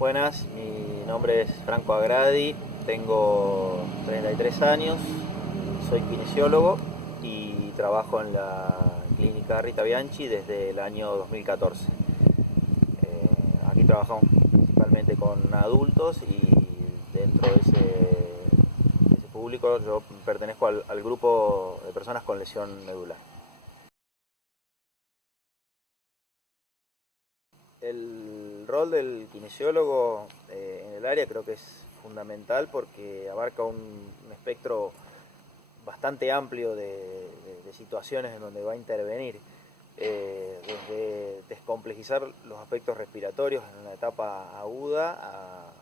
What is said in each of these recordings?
Buenas, mi nombre es Franco Agradi, tengo 33 años, soy kinesiólogo y trabajo en la clínica Rita Bianchi desde el año 2014. Aquí trabajamos principalmente con adultos y dentro de ese público yo pertenezco al grupo de personas con lesión medular. El rol del kinesiólogo en el área creo que es fundamental porque abarca un espectro bastante amplio de situaciones en donde va a intervenir, desde descomplejizar los aspectos respiratorios en una etapa aguda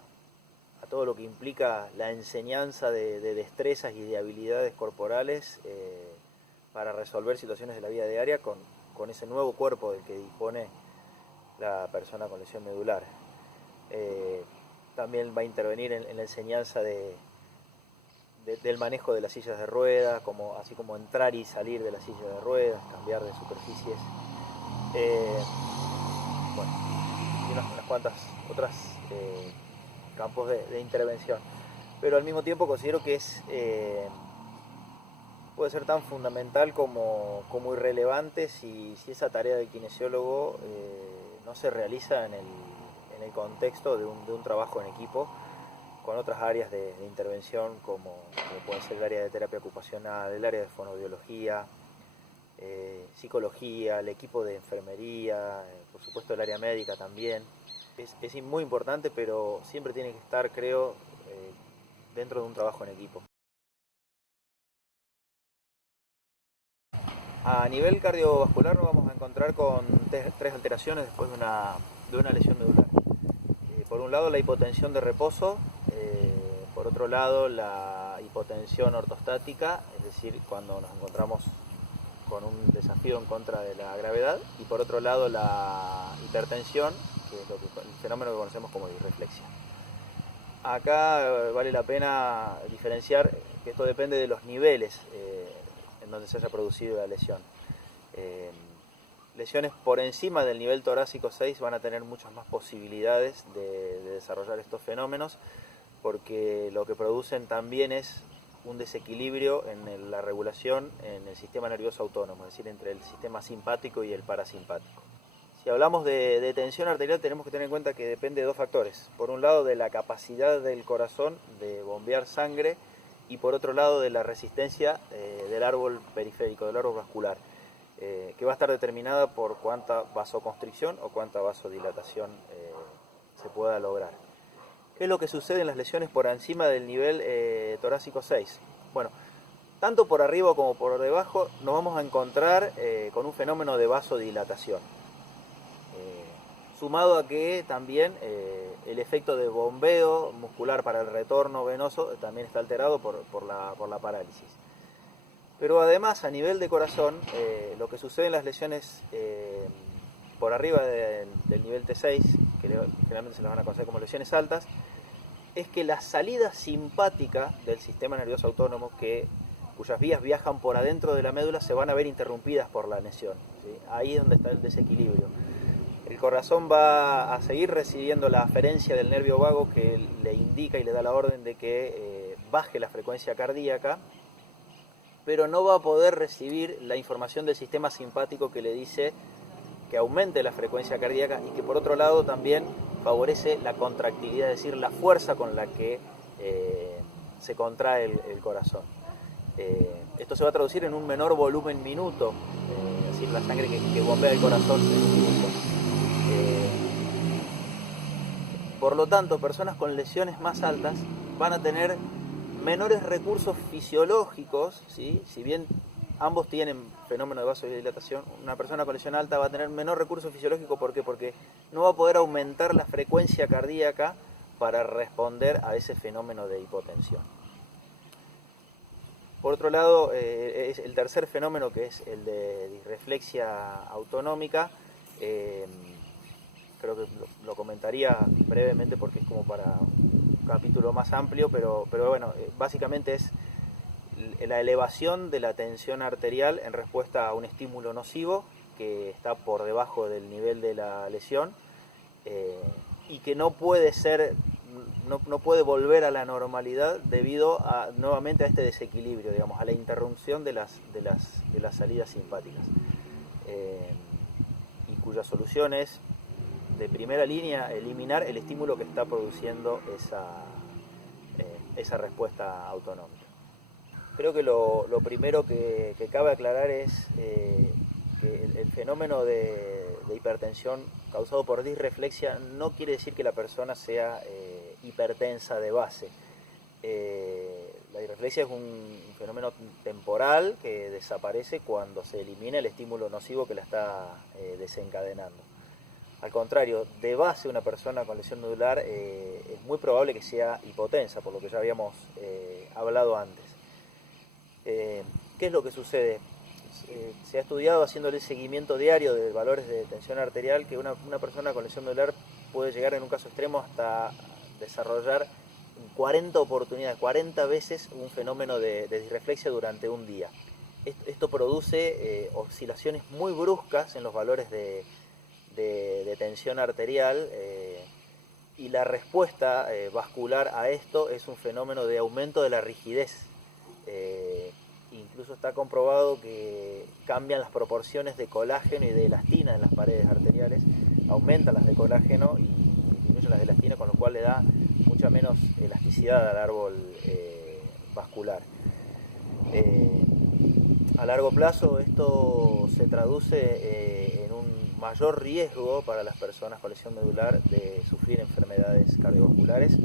a todo lo que implica la enseñanza de destrezas y de habilidades corporales para resolver situaciones de la vida diaria con ese nuevo cuerpo del que dispone la persona con lesión medular. Eh, También va a intervenir en la enseñanza del manejo de las sillas de ruedas, así como entrar y salir de las sillas de ruedas, cambiar de superficies. Eh, bueno, y unas cuantas otras campos de intervención. Pero al mismo tiempo considero que puede ser tan fundamental como irrelevante si esa tarea del kinesiólogo no se realiza en el contexto de un trabajo en equipo con otras áreas de intervención como puede ser el área de terapia ocupacional, el área de fonoaudiología, psicología, el equipo de enfermería, por supuesto el área médica también. Es muy importante, pero siempre tiene que estar, creo, dentro de un trabajo en equipo. A nivel cardiovascular nos vamos a encontrar con tres alteraciones después de una lesión medular. Por un lado la hipotensión de reposo, por otro lado la hipotensión ortostática, es decir, cuando nos encontramos con un desafío en contra de la gravedad, y por otro lado la hipertensión, que es el fenómeno que conocemos como disreflexia. Acá vale la pena diferenciar que esto depende de los niveles en donde se haya producido la lesión. Eh, Lesiones por encima del nivel torácico 6 van a tener muchas más posibilidades de desarrollar estos fenómenos, porque lo que producen también es un desequilibrio en la regulación en el sistema nervioso autónomo, es decir, entre el sistema simpático y el parasimpático. Si hablamos de tensión arterial, tenemos que tener en cuenta que depende de dos factores. Por un lado, de la capacidad del corazón de bombear sangre, y por otro lado, de la resistencia del árbol periférico, del árbol vascular, que va a estar determinada por cuánta vasoconstricción o cuánta vasodilatación se pueda lograr. ¿Qué es lo que sucede en las lesiones por encima del nivel torácico 6? Bueno, tanto por arriba como por debajo nos vamos a encontrar con un fenómeno de vasodilatación. Sumado a que también el efecto de bombeo muscular para el retorno venoso también está alterado por la parálisis. Pero además, a nivel de corazón, lo que sucede en las lesiones por arriba del nivel T6, que generalmente se las van a conocer como lesiones altas, es que la salida simpática del sistema nervioso autónomo, cuyas vías viajan por adentro de la médula, se van a ver interrumpidas por la lesión, ¿sí? Ahí es donde está el desequilibrio. El corazón va a seguir recibiendo la aferencia del nervio vago, que le indica y le da la orden de que baje la frecuencia cardíaca, pero no va a poder recibir la información del sistema simpático que le dice que aumente la frecuencia cardíaca, y que por otro lado también favorece la contractilidad, es decir, la fuerza con la que se contrae el corazón. Esto se va a traducir en un menor volumen minuto, es decir, la sangre que bombea el corazón en un minuto. Por lo tanto, personas con lesiones más altas van a tener menores recursos fisiológicos, ¿sí? Si bien ambos tienen fenómeno de vasodilatación, una persona con lesión alta va a tener menor recurso fisiológico. ¿Por qué? Porque no va a poder aumentar la frecuencia cardíaca para responder a ese fenómeno de hipotensión. Por otro lado, es el tercer fenómeno, que es el de disreflexia autonómica. Creo que lo comentaría brevemente porque es como para un capítulo más amplio, pero bueno, básicamente es la elevación de la tensión arterial en respuesta a un estímulo nocivo que está por debajo del nivel de la lesión, y que no puede ser, no puede volver a la normalidad debido nuevamente a este desequilibrio, digamos, a la interrupción de las salidas simpáticas, y cuya solución es, de primera línea, eliminar el estímulo que está produciendo esa respuesta autonómica. Creo que lo primero que cabe aclarar es que el fenómeno de hipertensión causado por disreflexia no quiere decir que la persona sea hipertensa de base. La disreflexia es un fenómeno temporal que desaparece cuando se elimina el estímulo nocivo que la está desencadenando. Al contrario, de base una persona con lesión nodular es muy probable que sea hipotensa, por lo que ya habíamos hablado antes. ¿Qué es lo que sucede? Se ha estudiado haciéndole seguimiento diario de valores de tensión arterial que una persona con lesión nodular puede llegar en un caso extremo hasta desarrollar 40 oportunidades, 40 veces un fenómeno de disreflexia durante un día. Esto produce oscilaciones muy bruscas en los valores de tensión arterial, y la respuesta vascular a esto es un fenómeno de aumento de la rigidez. Incluso está comprobado que cambian las proporciones de colágeno y de elastina en las paredes arteriales, aumentan las de colágeno y disminuyen las de elastina, con lo cual le da mucha menos elasticidad al árbol vascular. A largo plazo esto se traduce en un mayor riesgo para las personas con lesión medular de sufrir enfermedades cardiovasculares.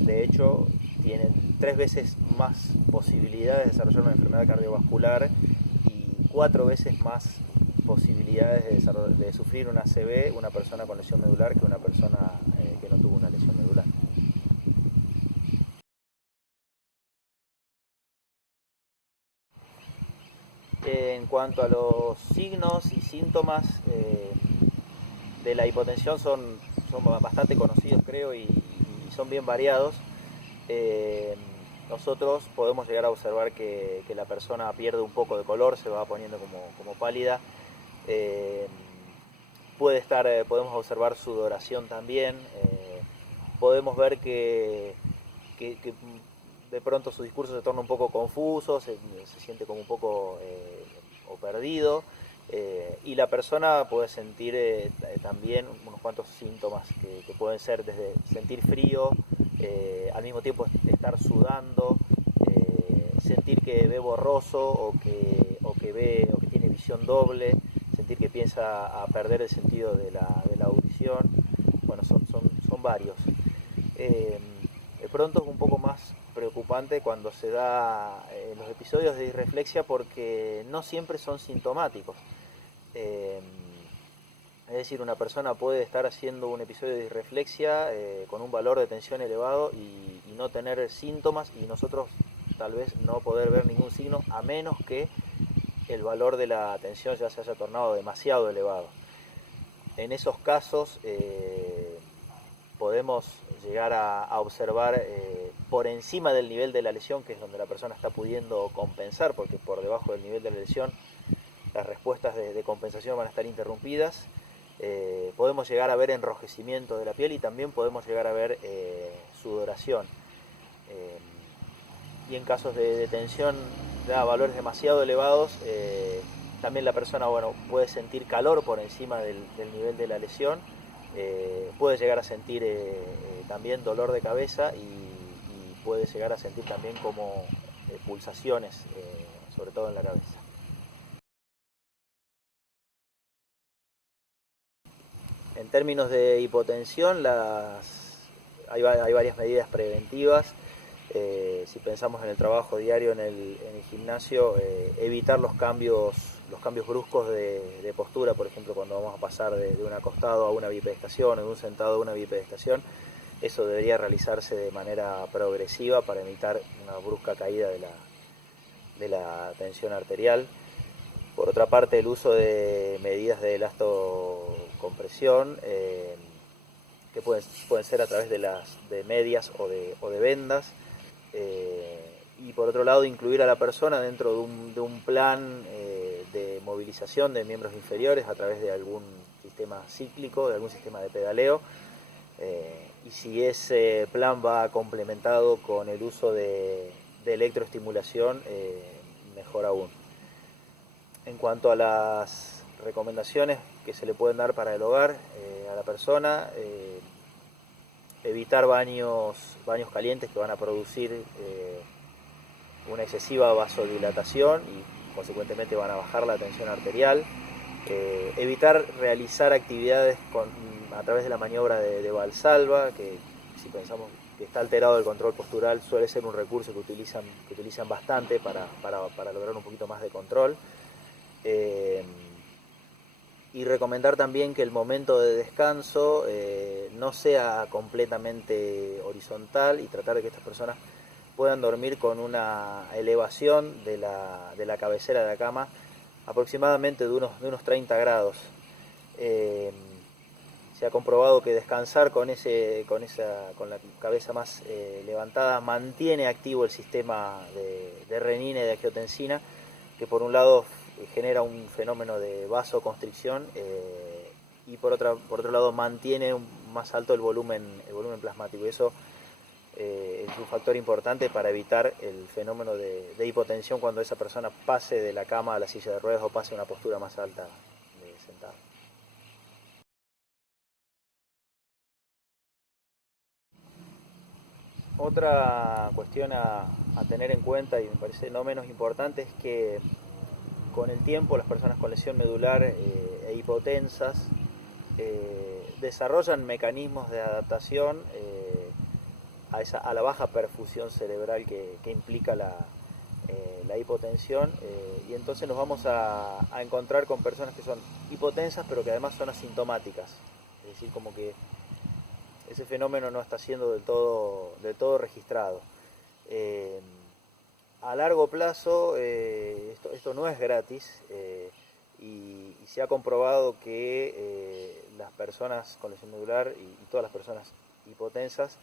De hecho, tienen 3 veces más posibilidades de desarrollar una enfermedad cardiovascular y 4 veces más posibilidades de sufrir una ACV una persona con lesión medular que una persona que no tuvo una lesión medular. En cuanto a los signos y síntomas de la hipotensión son bastante conocidos, creo, y son bien variados. Nosotros podemos llegar a observar que la persona pierde un poco de color, se va poniendo como pálida. Podemos observar sudoración también. Podemos ver que de pronto su discurso se torna un poco confuso, se siente como un poco o perdido, y la persona puede sentir también unos cuantos síntomas que pueden ser desde sentir frío, al mismo tiempo estar sudando, sentir que ve borroso o que tiene visión doble, sentir que empieza a perder el sentido de la audición. Bueno, son varios. De pronto es un poco más preocupante cuando se da los episodios de disreflexia porque no siempre son sintomáticos. Es decir, una persona puede estar haciendo un episodio de disreflexia con un valor de tensión elevado y no tener síntomas, y nosotros tal vez no poder ver ningún signo a menos que el valor de la tensión ya se haya tornado demasiado elevado. En esos casos podemos llegar a observar por encima del nivel de la lesión, que es donde la persona está pudiendo compensar, porque por debajo del nivel de la lesión las respuestas de compensación van a estar interrumpidas. Podemos llegar a ver enrojecimiento de la piel y también podemos llegar a ver sudoración. Y en casos de tensión a valores demasiado elevados, también la persona puede sentir calor por encima del nivel de la lesión, puede llegar a sentir también dolor de cabeza y puede llegar a sentir también como pulsaciones, sobre todo en la cabeza. En términos de hipotensión, hay varias medidas preventivas. Si pensamos en el trabajo diario en el gimnasio, evitar los cambios bruscos de postura, por ejemplo, cuando vamos a pasar de un acostado a una bipedestación o de un sentado a una bipedestación, eso debería realizarse de manera progresiva para evitar una brusca caída de la tensión arterial. Por otra parte, el uso de medidas de elastocompresión, que pueden ser a través de medias o de vendas. Y por otro lado, incluir a la persona dentro de un plan de movilización de miembros inferiores a través de algún sistema sistema cíclico, de algún sistema de pedaleo, y si ese plan va complementado con el uso de electroestimulación, mejor aún. En cuanto a las recomendaciones que se le pueden dar para el hogar a la persona, evitar baños calientes que van a producir una excesiva vasodilatación y consecuentemente van a bajar la tensión arterial. Evitar realizar actividades a través de la maniobra de Valsalva, que si pensamos que está alterado el control postural suele ser un recurso que utilizan bastante para lograr un poquito más de control. Y recomendar también que el momento de descanso no sea completamente horizontal y tratar de que estas personas puedan dormir con una elevación de la cabecera de la cama aproximadamente de unos 30 grados. Se ha comprobado que descansar con la cabeza más levantada mantiene activo el sistema de renina y de angiotensina, que por un lado genera un fenómeno de vasoconstricción y por otro lado mantiene más alto el volumen plasmático, y eso es un factor importante para evitar el fenómeno de hipotensión cuando esa persona pase de la cama a la silla de ruedas o pase a una postura más alta de sentado. Otra cuestión a tener en cuenta, y me parece no menos importante, es que con el tiempo las personas con lesión medular e hipotensas desarrollan mecanismos de adaptación a la baja perfusión cerebral que implica la hipotensión, y entonces nos vamos a encontrar con personas que son hipotensas pero que además son asintomáticas, es decir, como que ese fenómeno no está siendo del todo registrado. A largo plazo esto no es gratis, y se ha comprobado que las personas con lesión medular y todas las personas hipotensas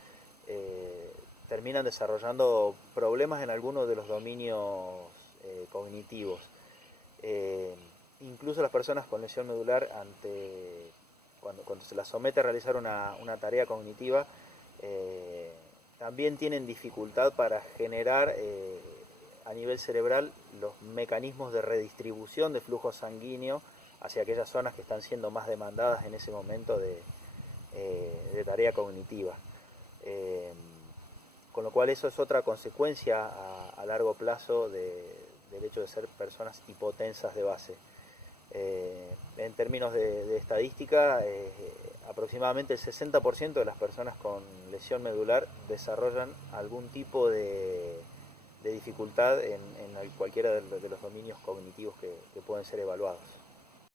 terminan desarrollando problemas en algunos de los dominios cognitivos. Incluso las personas con lesión medular, cuando se las somete a realizar una tarea cognitiva, también tienen dificultad para generar a nivel cerebral los mecanismos de redistribución de flujo sanguíneo hacia aquellas zonas que están siendo más demandadas en ese momento de tarea cognitiva. Con lo cual eso es otra consecuencia a largo plazo del hecho de ser personas hipotensas de base. En términos de estadística, aproximadamente el 60% de las personas con lesión medular desarrollan algún tipo de dificultad en cualquiera de los dominios cognitivos que pueden ser evaluados.